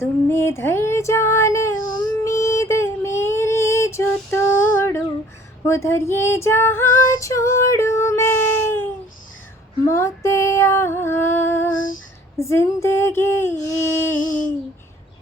तुम्हें धर जान उम्मीद मेरी जो तोड़ू, उधर ये जहाँ छोड़ू मैं। मौत या जिंदगी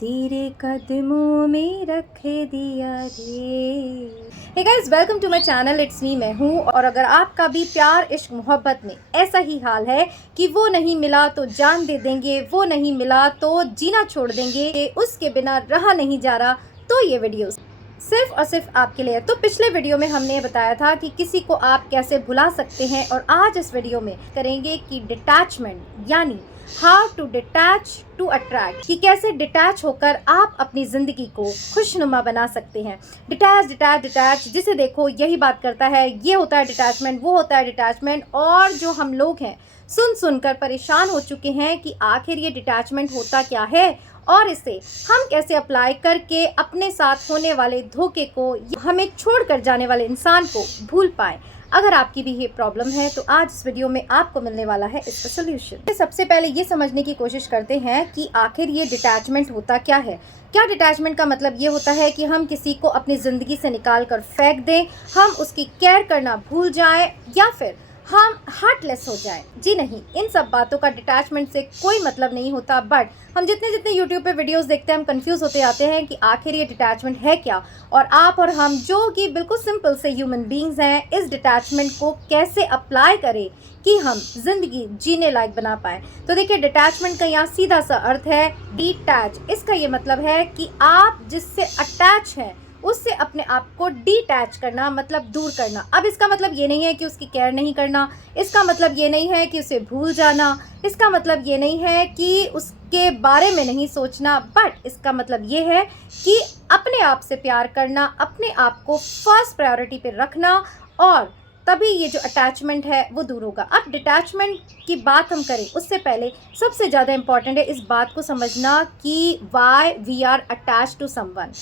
तेरे कदमों में रख दिया रे। Hey guys, welcome to my channel. It's me, मैं हूँ। और अगर आपका भी प्यार इश्क मोहब्बत में ऐसा ही हाल है कि वो नहीं मिला तो जान दे देंगे, वो नहीं मिला तो जीना छोड़ देंगे, उसके बिना रहा नहीं जा रहा, तो ये वीडियो सिर्फ और सिर्फ आपके लिए। तो पिछले वीडियो में हमने बताया था कि किसी को आप कैसे भुला सकते हैं, और आज इस वीडियो में करेंगे कि डिटैचमेंट यानी how to detach to attract, कि कैसे डिटैच होकर आप अपनी ज़िंदगी को खुशनुमा बना सकते हैं। डिटैच डिटैच डिटैच, जिसे देखो यही बात करता है। ये होता है डिटैचमेंट, वो होता है डिटैचमेंट। और जो हम लोग हैं सुन सुनकर परेशान हो चुके हैं कि आखिर ये डिटैचमेंट होता क्या है और इसे हम कैसे अप्लाई करके अपने साथ होने वाले धोखे को, हमें छोड़कर जाने वाले इंसान को भूल पाएं। अगर आपकी भी ये प्रॉब्लम है तो आज इस वीडियो में आपको मिलने वाला है इसका सोल्यूशन। सबसे पहले ये समझने की कोशिश करते हैं कि आखिर ये डिटैचमेंट होता क्या है। क्या डिटैचमेंट का मतलब ये होता है कि हम किसी को अपनी ज़िंदगी से निकाल कर फेंक दें, हम उसकी केयर करना भूल जाएं, या फिर हम हार्टलेस हो जाए? जी नहीं, इन सब बातों का डिटैचमेंट से कोई मतलब नहीं होता। बट हम जितने जितने यूट्यूब पे वीडियोस देखते हैं, हम कंफ्यूज होते जाते हैं कि आखिर ये डिटैचमेंट है क्या। और आप और हम, जो कि बिल्कुल सिंपल से ह्यूमन बींग्स हैं, इस डिटैचमेंट को कैसे अप्लाई करें कि हम जिंदगी जीने लायक बना पाएँ। तो देखिए, डिटैचमेंट का यहाँ सीधा सा अर्थ है डिटैच। इसका ये मतलब है कि आप जिससे अटैच हैं उससे अपने आप को डिटैच करना, मतलब दूर करना। अब इसका मतलब ये नहीं है कि उसकी केयर नहीं करना, इसका मतलब ये नहीं है कि उसे भूल जाना, इसका मतलब ये नहीं है कि उसके बारे में नहीं सोचना, बट इसका मतलब ये है कि अपने आप से प्यार करना, अपने आप को फर्स्ट प्रायोरिटी पे रखना, और तभी ये जो अटैचमेंट है वो दूर होगा। अब डिटैचमेंट की बात हम करें उससे पहले सबसे ज़्यादा इंपॉर्टेंट है इस बात को समझना कि why we are attach to someone.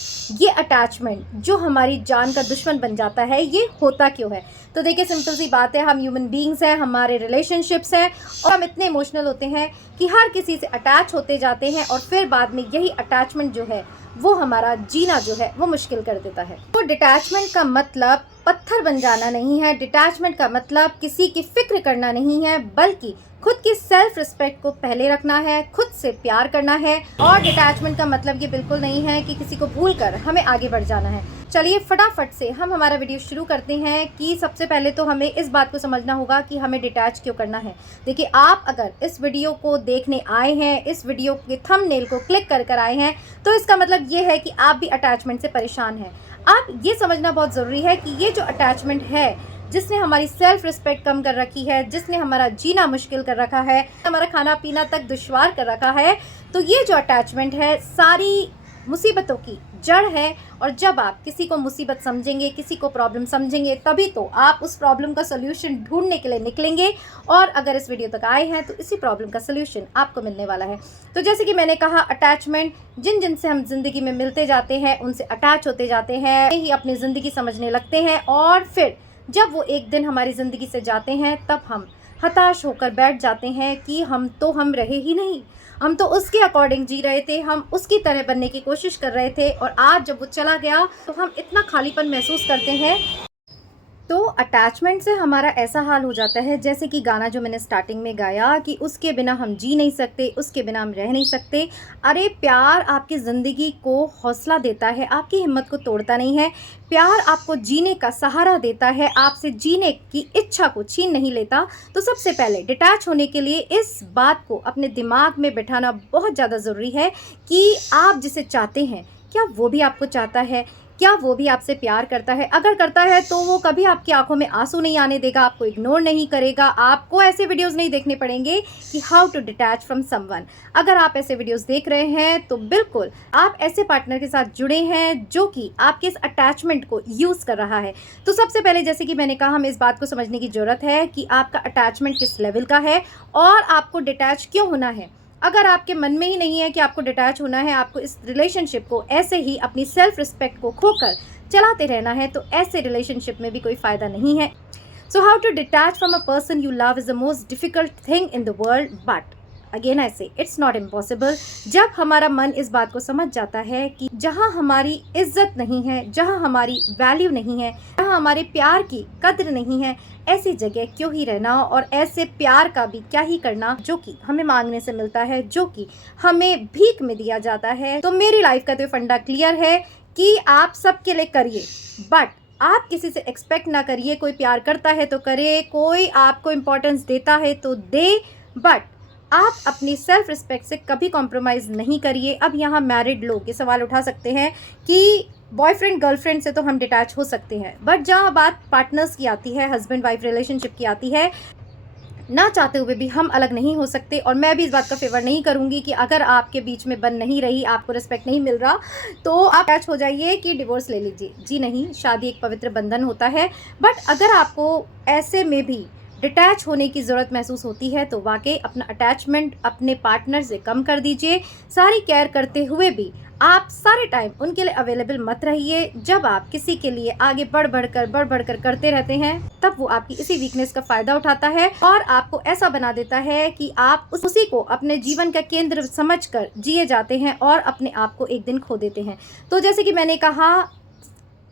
ये अटैचमेंट जो हमारी जान का दुश्मन बन जाता है, ये होता क्यों है? तो देखिए, सिंपल सी बात है, हम ह्यूमन बींग्स हैं, हमारे रिलेशनशिप्स हैं, और हम इतने इमोशनल होते हैं कि हर किसी से अटैच होते जाते हैं, और फिर बाद में यही अटैचमेंट जो है वो हमारा जीना जो है वो मुश्किल कर देता है। तो डिटैचमेंट का मतलब पत्थर बन जाना नहीं है। डिटैचमेंट का मतलब किसी की फिक्र करना नहीं है, बल्कि खुद की सेल्फ रिस्पेक्ट को पहले रखना है, खुद से प्यार करना है। और डिटैचमेंट का मतलब ये बिल्कुल नहीं है कि किसी को भूलकर हमें आगे बढ़ जाना है। चलिए फटाफट से हम हमारा वीडियो शुरू करते हैं कि सबसे पहले तो हमें इस बात को समझना होगा कि हमें डिटैच क्यों करना है। देखिए, आप अगर इस वीडियो को देखने आए हैं, इस वीडियो के थंबनेल को क्लिक कर आए हैं, तो इसका मतलब ये है कि आप भी अटैचमेंट से परेशान हैं। आप ये समझना बहुत ज़रूरी है कि ये जो अटैचमेंट है, जिसने हमारी सेल्फ रिस्पेक्ट कम कर रखी है, जिसने हमारा जीना मुश्किल कर रखा है, हमारा खाना पीना तक दुश्वार कर रखा है, तो ये जो अटैचमेंट है सारी मुसीबतों की जड़ है। और जब आप किसी को मुसीबत समझेंगे, किसी को प्रॉब्लम समझेंगे, तभी तो आप उस प्रॉब्लम का सोल्यूशन ढूंढने के लिए निकलेंगे। और अगर इस वीडियो तक आए हैं तो इसी प्रॉब्लम का सोल्यूशन आपको मिलने वाला है। तो जैसे कि मैंने कहा, अटैचमेंट जिन जिन से हम जिंदगी में मिलते जाते हैं, उनसे अटैच होते जाते हैं, ही अपनी ज़िंदगी समझने लगते हैं, और फिर जब वो एक दिन हमारी ज़िंदगी से जाते हैं तब हम हताश होकर बैठ जाते हैं कि हम रहे ही नहीं, हम तो उसके अकॉर्डिंग जी रहे थे, हम उसकी तरह बनने की कोशिश कर रहे थे, और आज जब वो चला गया तो हम इतना खालीपन महसूस करते हैं। तो अटैचमेंट से हमारा ऐसा हाल हो जाता है, जैसे कि गाना जो मैंने स्टार्टिंग में गाया कि उसके बिना हम जी नहीं सकते, उसके बिना हम रह नहीं सकते। अरे प्यार आपकी ज़िंदगी को हौसला देता है, आपकी हिम्मत को तोड़ता नहीं है। प्यार आपको जीने का सहारा देता है, आपसे जीने की इच्छा को छीन नहीं लेता। तो सबसे पहले डिटैच होने के लिए इस बात को अपने दिमाग में बिठाना बहुत ज़्यादा ज़रूरी है कि आप जिसे चाहते हैं, क्या वो भी आपको चाहता है? क्या वो भी आपसे प्यार करता है? अगर करता है तो वो कभी आपकी आंखों में आंसू नहीं आने देगा, आपको इग्नोर नहीं करेगा, आपको ऐसे वीडियोस नहीं देखने पड़ेंगे कि how to detach from someone. अगर आप ऐसे वीडियोस देख रहे हैं तो बिल्कुल आप ऐसे पार्टनर के साथ जुड़े हैं जो कि आपके इस अटैचमेंट को यूज़ कर रहा है। तो सबसे पहले, जैसे कि मैंने कहा, हमें इस बात को समझने की ज़रूरत है कि आपका अटैचमेंट किस लेवल का है और आपको डिटैच क्यों होना है। अगर आपके मन में ही नहीं है कि आपको डिटैच होना है, आपको इस रिलेशनशिप को ऐसे ही अपनी सेल्फ रिस्पेक्ट को खोकर चलाते रहना है, तो ऐसे रिलेशनशिप में भी कोई फ़ायदा नहीं है। So how to detach from a person you love is the most difficult thing in the world, but again I say it's not impossible. जब हमारा मन इस बात को समझ जाता है कि जहाँ हमारी इज्जत नहीं है, जहाँ हमारी वैल्यू नहीं है, जहाँ हमारे प्यार की कद्र नहीं है, ऐसी जगह क्यों ही रहना और ऐसे प्यार का भी क्या ही करना जो कि हमें मांगने से मिलता है, जो कि हमें भीख में दिया जाता है। तो मेरी लाइफ का तो फंडा क्लियर है कि आप सबके लिए करिए, बट आप किसी से एक्सपेक्ट ना करिए। कोई प्यार करता है तो करे, कोई आपको इम्पोर्टेंस देता है तो दे, बट आप अपनी सेल्फ रिस्पेक्ट से कभी कॉम्प्रोमाइज़ नहीं करिए। अब यहाँ मैरिड लोग ये सवाल उठा सकते हैं कि बॉयफ्रेंड गर्लफ्रेंड से तो हम डिटैच हो सकते हैं, बट जहाँ बात पार्टनर्स की आती है, हस्बैंड वाइफ रिलेशनशिप की आती है, ना चाहते हुए भी हम अलग नहीं हो सकते। और मैं भी इस बात का फेवर नहीं करूंगी कि अगर आपके बीच में बन नहीं रही, आपको रिस्पेक्ट नहीं मिल रहा, तो आप अटैच हो जाइए कि डिवोर्स ले लीजिए। जी नहीं, शादी एक पवित्र बंधन होता है। बट अगर आपको ऐसे में भी डिटैच होने की ज़रूरत महसूस होती है तो वाकई अपना अटैचमेंट अपने पार्टनर से कम कर दीजिए। सारी केयर करते हुए भी आप सारे टाइम उनके लिए अवेलेबल मत रहिए। जब आप किसी के लिए आगे बढ़ बढ़कर करते रहते हैं, तब वो आपकी इसी वीकनेस का फ़ायदा उठाता है और आपको ऐसा बना देता है कि आप उसी को अपने जीवन का केंद्र समझकर जिए जाते हैं और अपने आप को एक दिन खो देते हैं। तो जैसे कि मैंने कहा,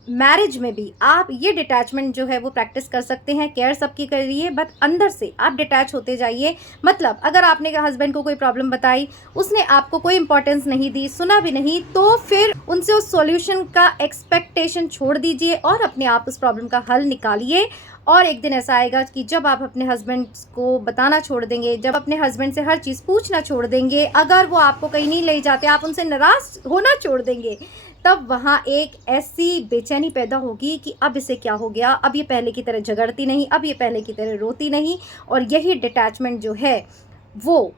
मैरिज में भी आप ये डिटैचमेंट जो है वो प्रैक्टिस कर सकते हैं। केयर सबकी करिए, बट अंदर से आप डिटैच होते जाइए। मतलब अगर आपने हस्बैंड को कोई प्रॉब्लम बताई, उसने आपको कोई इंपॉर्टेंस नहीं दी, सुना भी नहीं, तो फिर उनसे उस सॉल्यूशन का एक्सपेक्टेशन छोड़ दीजिए और अपने आप उस प्रॉब्लम का हल निकालिए। और एक दिन ऐसा आएगा कि जब आप अपने हस्बैंड को बताना छोड़ देंगे, जब अपने हस्बैंड से हर चीज़ पूछना छोड़ देंगे, अगर वो आपको कहीं नहीं ले जाते, आप उनसे नाराज़ होना छोड़ देंगे, तब वहाँ एक ऐसी बेचैनी पैदा होगी कि अब इसे क्या हो गया, अब ये पहले की तरह झगड़ती नहीं, अब ये पहले की तरह रोती नहीं। और यही डिटैचमेंट जो है वो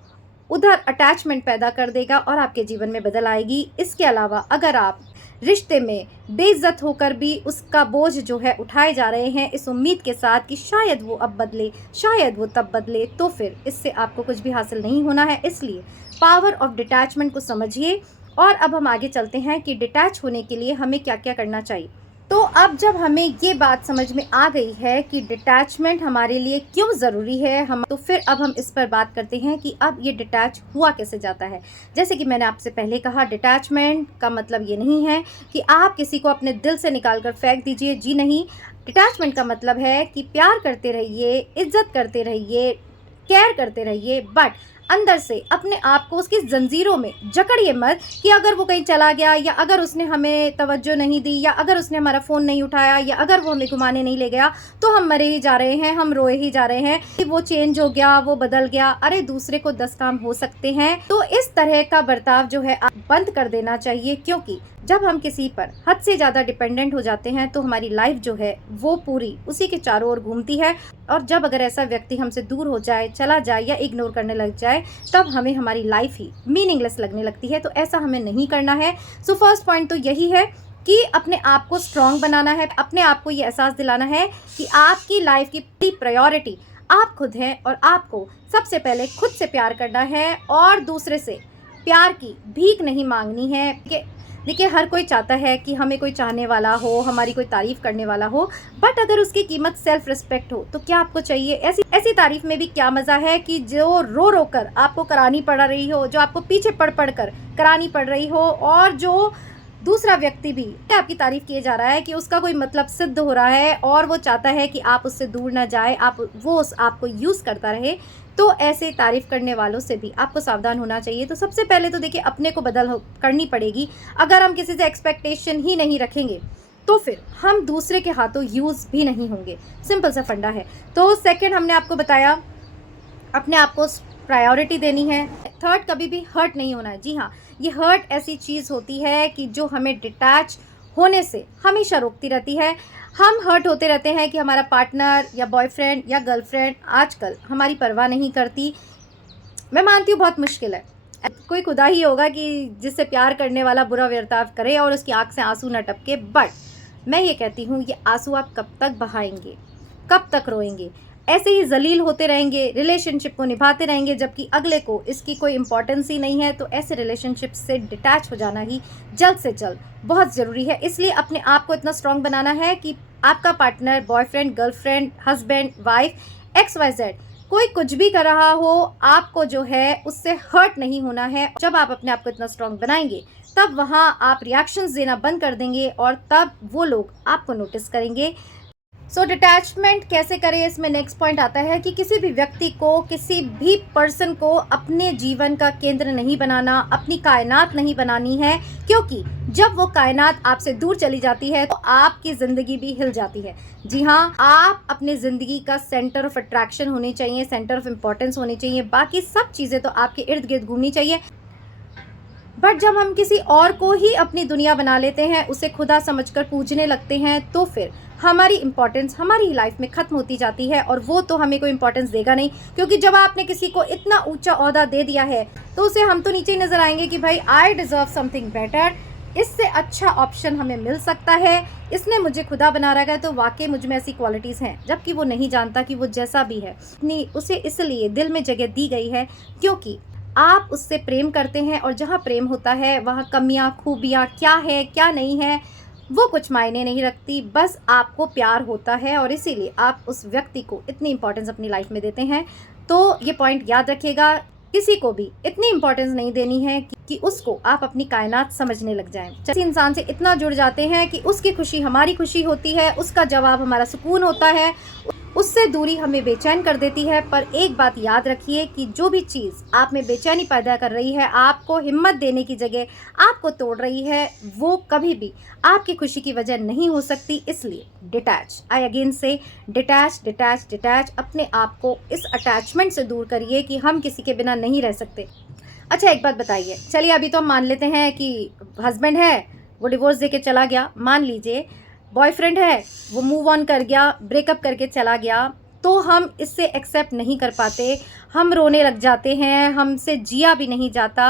उधर अटैचमेंट पैदा कर देगा और आपके जीवन में बदल आएगी। इसके अलावा अगर आप रिश्ते में बेइज्जत होकर भी उसका बोझ जो है उठाए जा रहे हैं इस उम्मीद के साथ कि शायद वो अब बदले, शायद वो तब बदले, तो फिर इससे आपको कुछ भी हासिल नहीं होना है। इसलिए पावर ऑफ डिटैचमेंट को समझिए। और अब हम आगे चलते हैं कि डिटैच होने के लिए हमें क्या क्या करना चाहिए। तो अब जब हमें ये बात समझ में आ गई है कि डिटैचमेंट हमारे लिए क्यों ज़रूरी है, तो फिर अब हम इस पर बात करते हैं कि अब ये डिटैच हुआ कैसे जाता है। जैसे कि मैंने आपसे पहले कहा, डिटैचमेंट का मतलब ये नहीं है कि आप किसी को अपने दिल से निकाल कर फेंक दीजिए। जी नहीं, डिटैचमेंट का मतलब है कि प्यार करते रहिए, इज्जत करते रहिए, केयर करते रहिए, बट अंदर से अपने आप को उसकी जंजीरों में जकड़िए मत कि अगर वो कहीं चला गया, या अगर उसने हमें तवज्जो नहीं दी, या अगर उसने हमारा फ़ोन नहीं उठाया, या अगर वो हमें घुमाने नहीं ले गया, तो हम मरे ही जा रहे हैं, हम रोए ही जा रहे हैं कि वो चेंज हो गया, वो बदल गया। अरे दूसरे को 10 काम हो सकते हैं। तो इस तरह का बर्ताव जो है बंद कर देना चाहिए, क्योंकि जब हम किसी पर हद से ज़्यादा डिपेंडेंट हो जाते हैं तो हमारी लाइफ जो है वो पूरी उसी के चारों ओर घूमती है। और जब अगर ऐसा व्यक्ति हमसे दूर हो जाए, चला जाए या इग्नोर करने लग जाए, तब हमें हमारी लाइफ ही मीनिंगलेस लगने लगती है। तो ऐसा हमें नहीं करना है। सो फर्स्ट पॉइंट तो यही है कि अपने आप को स्ट्रॉन्ग बनाना है, अपने आप को ये एहसास दिलाना है कि आपकी लाइफ की पूरी प्रायोरिटी आप खुद हैं और आपको सबसे पहले खुद से प्यार करना है और दूसरे से प्यार की भीख नहीं मांगनी है। देखिए, हर कोई चाहता है कि हमें कोई चाहने वाला हो, हमारी कोई तारीफ़ करने वाला हो, बट अगर उसकी कीमत सेल्फ रिस्पेक्ट हो तो क्या आपको चाहिए? ऐसी तारीफ़ में भी क्या मज़ा है कि जो रो रो कर आपको करानी पड़ रही हो, जो आपको पीछे पड़ कर करानी पड़ रही हो, और जो दूसरा व्यक्ति भी आपकी तारीफ़ किए जा रहा है कि उसका कोई मतलब सिद्ध हो रहा है और वो चाहता है कि आप उससे दूर ना जाए, वो आपको यूज़ करता रहे। तो ऐसे तारीफ़ करने वालों से भी आपको सावधान होना चाहिए। तो सबसे पहले तो देखिए, अपने को करनी पड़ेगी। अगर हम किसी से एक्सपेक्टेशन ही नहीं रखेंगे तो फिर हम दूसरे के हाथों यूज़ भी नहीं होंगे। सिंपल सा फंडा है। तो सेकंड हमने आपको बताया, अपने आप को प्रायोरिटी देनी है। थर्ड, कभी भी हर्ट नहीं होना है। जी हाँ, ये हर्ट ऐसी चीज़ होती है कि जो हमें डिटैच होने से हमेशा रोकती रहती है। हम हर्ट होते रहते हैं कि हमारा पार्टनर या बॉयफ्रेंड या गर्लफ्रेंड आजकल हमारी परवाह नहीं करती। मैं मानती हूँ बहुत मुश्किल है, कोई खुदा ही होगा कि जिससे प्यार करने वाला बुरा बर्ताव करे और उसकी आँख से आंसू न टपके। बट मैं ये कहती हूँ, ये आंसू आप कब तक बहाएंगे, कब तक रोएंगे? ऐसे ही जलील होते रहेंगे, रिलेशनशिप को निभाते रहेंगे, जबकि अगले को इसकी कोई इम्पोर्टेंस ही नहीं है। तो ऐसे रिलेशनशिप से डिटैच हो जाना ही जल्द से जल्द बहुत ज़रूरी है। इसलिए अपने आप को इतना स्ट्रॉन्ग बनाना है कि आपका partner, boyfriend, girlfriend, husband, wife, XYZ कोई कुछ भी कर रहा हो, आपको जो है उससे हर्ट नहीं होना है। जब आप अपने आप को इतना स्ट्रांग बनाएंगे, तब वहाँ आप रिएक्शंस देना बंद कर देंगे और तब वो लोग आपको नोटिस करेंगे। सो डिटैचमेंट कैसे करें, इसमें नेक्स्ट पॉइंट आता है कि किसी भी व्यक्ति को, किसी भी पर्सन को अपने जीवन का केंद्र नहीं बनाना, अपनी कायनात नहीं बनानी है, क्योंकि जब वो कायनात आपसे दूर चली जाती है तो आपकी ज़िंदगी भी हिल जाती है। जी हाँ, आप अपनी ज़िंदगी का सेंटर ऑफ अट्रैक्शन होनी चाहिए, सेंटर ऑफ इम्पोर्टेंस होनी चाहिए, बाकी सब चीज़ें तो आपके इर्द गिर्द घूमनी चाहिए। बट जब हम किसी और को ही अपनी दुनिया बना लेते हैं, उसे खुदा समझकर पूजने लगते हैं, तो फिर हमारी इंपॉर्टेंस हमारी लाइफ में ख़त्म होती जाती है और वो तो हमें कोई इंपॉर्टेंस देगा नहीं। क्योंकि जब आपने किसी को इतना ऊंचा ओहदा दे दिया है तो उसे हम तो नीचे ही नज़र आएंगे कि भाई आई डिज़र्व समथिंग बेटर, इससे अच्छा ऑप्शन हमें मिल सकता है, इसने मुझे खुदा बना रखा है तो वाकई मुझ में ऐसी क्वालिटीज़ हैं। जबकि वो नहीं जानता कि वो जैसा भी है, उसे इसलिए दिल में जगह दी गई है क्योंकि आप उससे प्रेम करते हैं, और जहाँ प्रेम होता है वहाँ कमियाँ खूबियाँ क्या है क्या नहीं है वो कुछ मायने नहीं रखती, बस आपको प्यार होता है और इसीलिए आप उस व्यक्ति को इतनी इंपॉर्टेंस अपनी लाइफ में देते हैं। तो ये पॉइंट याद रखिएगा, किसी को भी इतनी इंपॉर्टेंस नहीं देनी है कि उसको आप अपनी कायनात समझने लग जाएं। किसी इंसान से इतना जुड़ जाते हैं कि उसकी खुशी हमारी खुशी होती है, उसका जवाब हमारा सुकून होता है, उससे दूरी हमें बेचैन कर देती है। पर एक बात याद रखिए कि जो भी चीज़ आप में बेचैनी पैदा कर रही है, आपको हिम्मत देने की जगह आपको तोड़ रही है, वो कभी भी आपकी खुशी की वजह नहीं हो सकती। इसलिए डिटैच, आई अगेन से डिटैच डिटैच डिटैच, अपने आप को इस अटैचमेंट से दूर करिए कि हम किसी के बिना नहीं रह सकते। अच्छा एक बात बताइए, चलिए अभी तो हम मान लेते हैं कि हस्बैंड है वो डिवोर्स दे के चला गया, मान लीजिए बॉयफ्रेंड है वो मूव ऑन कर गया, ब्रेकअप करके चला गया, तो हम इससे एक्सेप्ट नहीं कर पाते, हम रोने लग जाते हैं, हमसे जिया भी नहीं जाता,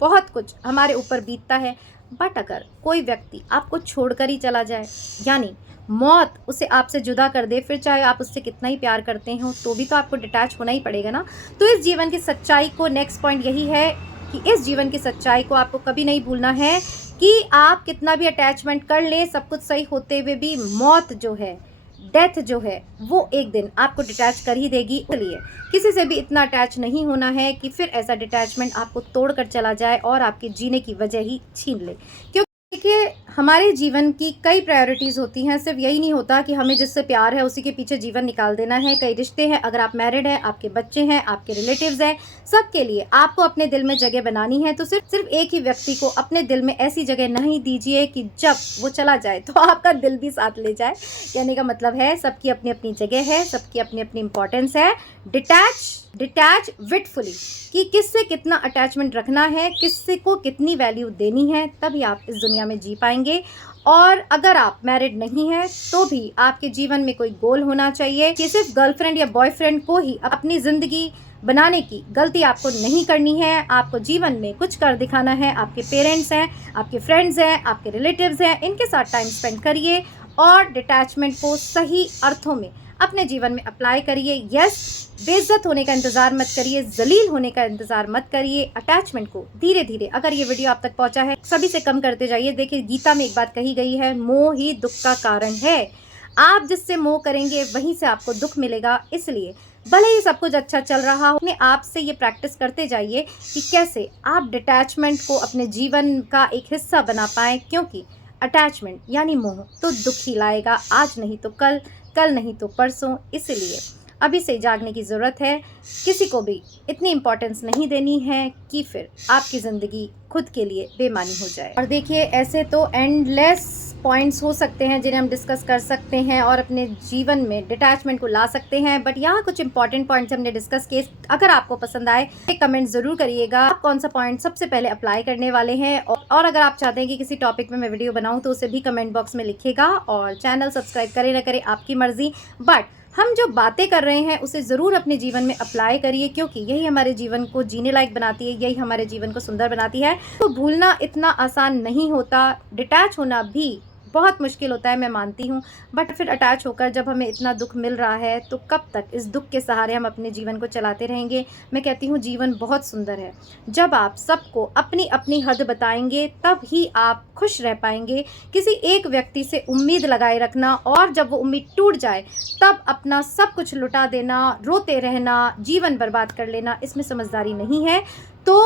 बहुत कुछ हमारे ऊपर बीतता है। बट अगर कोई व्यक्ति आपको छोड़कर ही चला जाए, यानी मौत उसे आपसे जुदा कर दे, फिर चाहे आप उससे कितना ही प्यार करते हो तो भी तो आपको डिटैच होना ही पड़ेगा ना। तो इस जीवन की सच्चाई को, नेक्स्ट पॉइंट यही है कि इस जीवन की सच्चाई को आपको कभी नहीं भूलना है कि आप कितना भी अटैचमेंट कर ले, सब कुछ सही होते हुए भी मौत जो है, डेथ जो है, वो एक दिन आपको डिटैच कर ही देगी। इसलिए किसी से भी इतना अटैच नहीं होना है कि फिर ऐसा डिटैचमेंट आपको तोड़ कर चला जाए और आपके जीने की वजह ही छीन ले। क्योंकि देखिए, हमारे जीवन की कई प्रायोरिटीज़ होती हैं, सिर्फ यही नहीं होता कि हमें जिससे प्यार है उसी के पीछे जीवन निकाल देना है। कई रिश्ते हैं, अगर आप मैरिड हैं, आपके बच्चे हैं, आपके रिलेटिव्स हैं, सबके लिए आपको अपने दिल में जगह बनानी है। तो सिर्फ एक ही व्यक्ति को अपने दिल में ऐसी जगह नहीं दीजिए कि जब वो चला जाए तो आपका दिल भी साथ ले जाए। कहने का मतलब है, सबकी अपनी अपनी जगह है, सबकी अपनी अपनी इंपॉर्टेंस है। डिटैच विटफुली कि किससे कितना अटैचमेंट रखना है, किससे को कितनी वैल्यू देनी है, तभी आप इस दुनिया में जी पाएंगे। और अगर आप मैरिड नहीं हैं तो भी आपके जीवन में कोई गोल होना चाहिए कि सिर्फ गर्लफ्रेंड या बॉयफ्रेंड को ही अपनी ज़िंदगी बनाने की गलती आपको नहीं करनी है। आपको जीवन में कुछ कर दिखाना है। आपके पेरेंट्स हैं, आपके फ्रेंड्स हैं, आपके रिलेटिव्स हैं, इनके साथ टाइम स्पेंड करिए और डिटैचमेंट को सही अर्थों में अपने जीवन में अप्लाई करिए। यस, बेइज्जत होने का इंतज़ार मत करिए, जलील होने का इंतज़ार मत करिए। अटैचमेंट को धीरे धीरे, अगर ये वीडियो आप तक पहुंचा है, सभी से कम करते जाइए। देखिए, गीता में एक बात कही गई है, मोह ही दुख का कारण है। आप जिससे मोह करेंगे वहीं से आपको दुख मिलेगा। इसलिए भले ही सब कुछ अच्छा चल रहा हो, अपने आप से ये प्रैक्टिस करते जाइए कि कैसे आप डिटैचमेंट को अपने जीवन का एक हिस्सा बना पाएँ, क्योंकि अटैचमेंट यानी मोह तो दुख ही लाएगा, आज नहीं तो कल, कल नहीं तो परसों। इसलिए अभी से जागने की ज़रूरत है। किसी को भी इतनी इम्पोर्टेंस नहीं देनी है कि फिर आपकी ज़िंदगी खुद के लिए बेमानी हो जाए। और देखिए, ऐसे तो एंडलेस पॉइंट्स हो सकते हैं जिन्हें हम डिस्कस कर सकते हैं और अपने जीवन में डिटैचमेंट को ला सकते हैं, बट यहाँ कुछ इंपॉर्टेंट पॉइंट्स हमने डिस्कस किए। अगर आपको पसंद आए एक कमेंट ज़रूर करिएगा, आप कौन सा पॉइंट सबसे पहले अप्लाई करने वाले हैं। और अगर आप चाहते हैं कि किसी टॉपिक में मैं वीडियो बनाऊँ तो उसे भी कमेंट बॉक्स में लिखिएगा। और चैनल सब्सक्राइब करें ना करें आपकी मर्ज़ी, बट हम जो बातें कर रहे हैं उसे ज़रूर अपने जीवन में अप्लाई करिए, क्योंकि यही हमारे जीवन को जीने लायक बनाती है, यही हमारे जीवन को सुंदर बनाती है। तो भूलना इतना आसान नहीं होता, डिटैच होना भी बहुत मुश्किल होता है, मैं मानती हूँ, बट फिर अटैच होकर जब हमें इतना दुख मिल रहा है तो कब तक इस दुख के सहारे हम अपने जीवन को चलाते रहेंगे। मैं कहती हूँ जीवन बहुत सुंदर है। जब आप सबको अपनी अपनी हद बताएंगे तब ही आप खुश रह पाएंगे। किसी एक व्यक्ति से उम्मीद लगाए रखना और जब वो उम्मीद टूट जाए तब अपना सब कुछ लुटा देना, रोते रहना, जीवन बर्बाद कर लेना, इसमें समझदारी नहीं है। तो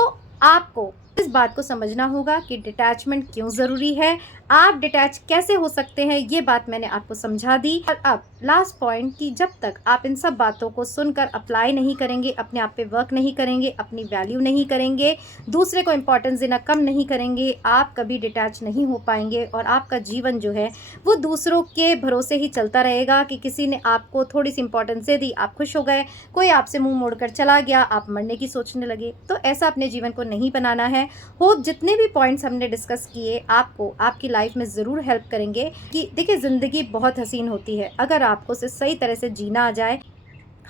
आपको इस बात को समझना होगा कि डिटैचमेंट क्यों ज़रूरी है, आप डिटैच कैसे हो सकते हैं, ये बात मैंने आपको समझा दी। और अब लास्ट पॉइंट कि जब तक आप इन सब बातों को सुनकर अप्लाई नहीं करेंगे, अपने आप पे वर्क नहीं करेंगे, अपनी वैल्यू नहीं करेंगे, दूसरे को इम्पोर्टेंस देना कम नहीं करेंगे, आप कभी डिटैच नहीं हो पाएंगे और आपका जीवन जो है वो दूसरों के भरोसे ही चलता रहेगा कि किसी ने आपको थोड़ी सी इंपॉर्टेंस दे दी, आप खुश हो गए, कोई आपसे मुंह मोड़कर चला गया, आप मरने की सोचने लगे। तो ऐसा अपने जीवन को नहीं बनाना है। होप जितने भी पॉइंट्स हमने डिस्कस किए आपको आपकी लाइफ में ज़रूर हेल्प करेंगे। कि देखिए ज़िंदगी बहुत हसीन होती है अगर आपको उसे सही तरह से जीना आ जाए।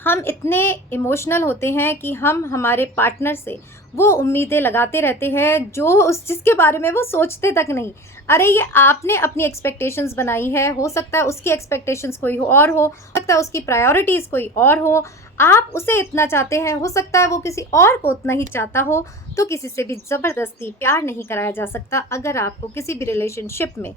हम इतने इमोशनल होते हैं कि हम हमारे पार्टनर से वो उम्मीदें लगाते रहते हैं जो उस जिसके बारे में वो सोचते तक नहीं। अरे ये आपने अपनी एक्सपेक्टेशंस बनाई है, हो सकता है उसकी एक्सपेक्टेशंस कोई और हो सकता है उसकी प्रायोरिटीज़ कोई और हो। आप उसे इतना चाहते हैं, हो सकता है वो किसी और को उतना ही चाहता हो। तो किसी से भी ज़बरदस्ती प्यार नहीं कराया जा सकता। अगर आपको किसी भी रिलेशनशिप में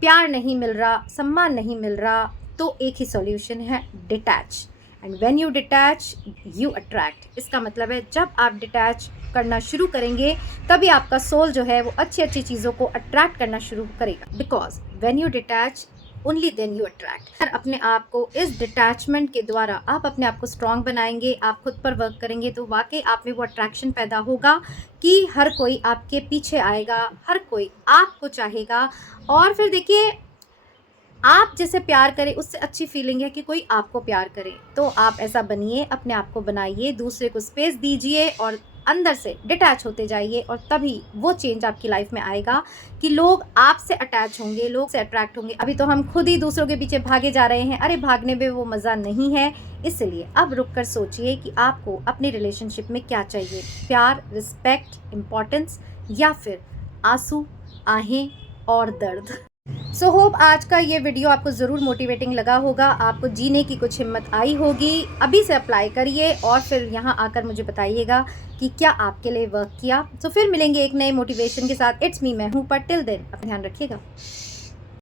प्यार नहीं मिल रहा, सम्मान नहीं मिल रहा, तो एक ही सॉल्यूशन है, detach. And when you detach you attract. इसका मतलब है जब आप डिटैच करना शुरू करेंगे तभी आपका सोल जो है वो अच्छी अच्छी चीज़ों को अट्रैक्ट करना शुरू करेगा। Because when you detach only then you attract. अपने आप को इस डिटैचमेंट के द्वारा आप अपने आप को स्ट्रॉन्ग बनाएंगे, आप खुद पर वर्क करेंगे तो वाकई आप में वो अट्रैक्शन पैदा होगा कि हर कोई आपके पीछे आएगा, हर कोई आपको चाहेगा। और फिर देखिए आप जैसे प्यार करें उससे अच्छी फीलिंग है कि कोई आपको प्यार करे। तो आप ऐसा बनिए, अपने आप को बनाइए, दूसरे को स्पेस दीजिए और अंदर से डिटैच होते जाइए और तभी वो चेंज आपकी लाइफ में आएगा कि लोग आपसे अटैच होंगे, लोग से अट्रैक्ट होंगे। अभी तो हम खुद ही दूसरों के पीछे भागे जा रहे हैं। अरे भागने में वो मज़ा नहीं है। इसलिए अब रुक कर सोचिए कि आपको अपनी रिलेशनशिप में क्या चाहिए, प्यार, रिस्पेक्ट, इम्पोर्टेंस या फिर आंसू, आहें और दर्द। सो होप आज का ये वीडियो आपको ज़रूर मोटिवेटिंग लगा होगा, आपको जीने की कुछ हिम्मत आई होगी। अभी से अप्लाई करिए और फिर यहाँ आकर मुझे बताइएगा कि क्या आपके लिए वर्क किया। तो फिर मिलेंगे एक नए मोटिवेशन के साथ। इट्स मी, मैं हूँ, पर टिल देन अपना ध्यान रखिएगा।